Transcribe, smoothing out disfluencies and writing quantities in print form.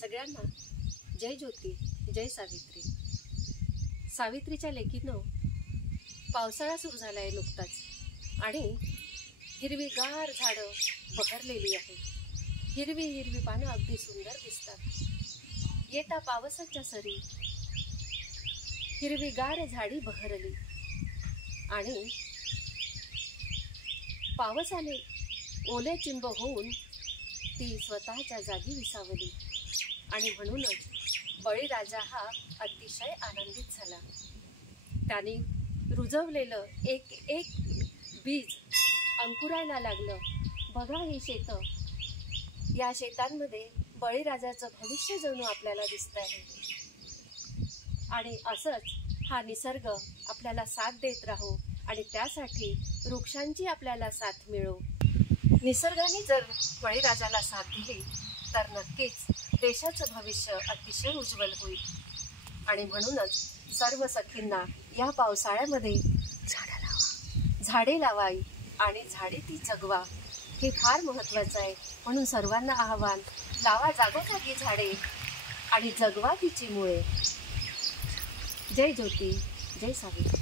सगळ्यांना जय ज्योती, जय सावित्री. सावित्रीच्या लेकीनं पावसाळा सुरू झाला आहे नुकताच आणि हिरवीगार झाडं बहरलेली आहे. हिरवी हिरवी पानं अगदी सुंदर दिसतात. येता पावसाच्या सरी हिरवीगार झाडी बहरली आणि पावसाने ओले चिंब होऊन ती स्वतःच्या जागी विसावली. आणि म्हणूनच बळीराजा हा अतिशय आनंदित झाला. त्याने रुजवलेलं एक एक बीज अंकुरायला लागलं. बघा ही शेतं, या शेतांमध्ये बळीराजाचं भविष्य जणू आपल्याला दिसत आहे. आणि असंच हा निसर्ग आपल्याला साथ देत राहू आणि त्यासाठी वृक्षांची आपल्याला साथ मिळो. निसर्गाने जर बळीराजाला साथ दिली तर नक्कीच देशाचं भविष्य अतिशय उज्ज्वल होईल. आणि म्हणूनच सर्व सखींना या पावसाळ्यामध्ये झाडे लावावी आणि झाडे ती जगवा, हे फार महत्त्वाचं आहे. म्हणून सर्वांना आवाहन, लावा जागोजागी झाडे आणि जगवा तिची मुळे. जय ज्योती, जय सावित्री.